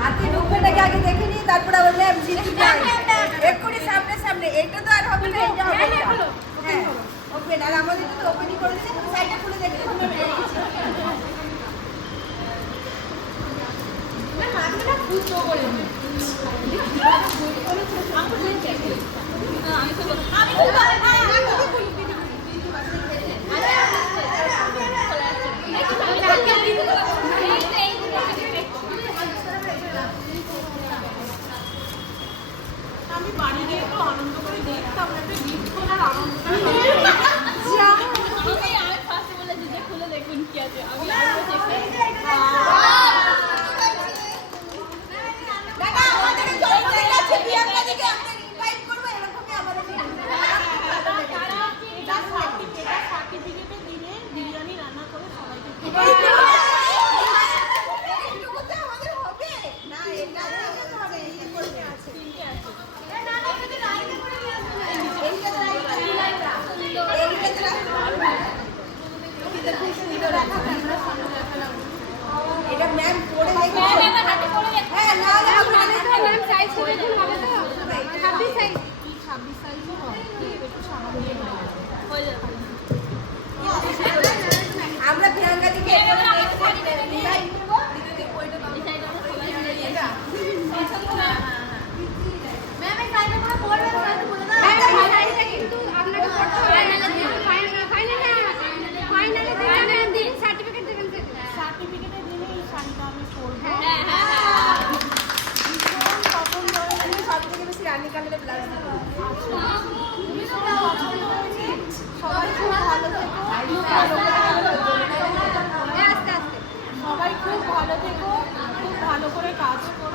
হাতি ঢুকবেটাকে আগে দেখে নি, তারপরে আবার ম্যাম এক্ষুনি সামনে সামনে। এটা তো আর হবে না, এটা হবে না। হ্যাঁ ওপেন, আর আমাদের তো ওপেনই করে দিচ্ছে। তুমি সাইডটা খুলে দেখতে হবে। আমি বাড়ি গিয়ে তো আনন্দ করে দেখতাম একটা গিফট খোলার আনন্দটা। আমি ফার্স্টে বলেছি যে খুলে দেখুন কি আছে। আমি সার্টিফিকেটে দিলে বিরিয়ানি রান্না করে সবাইকে এটা ম্যাম পড়ে দেখে। হ্যাঁ না ম্যাম সাইজ করে দিন, হবে তো 26 সাইজ। 26 সাইজও হয়, একটু সামান্য হয়ে যাবে। আমরা প্রিয়াঙ্কা দিকে সার্টিফিকেটে দিলে এই শাড়িটা আমি পরবো। সব থেকে বেশি রানী কালারের ব্লাউজ। সবাই খুব ভালো থেকো, সবাই খুব ভালো থেকো, খুব ভালো করে কাজ করো।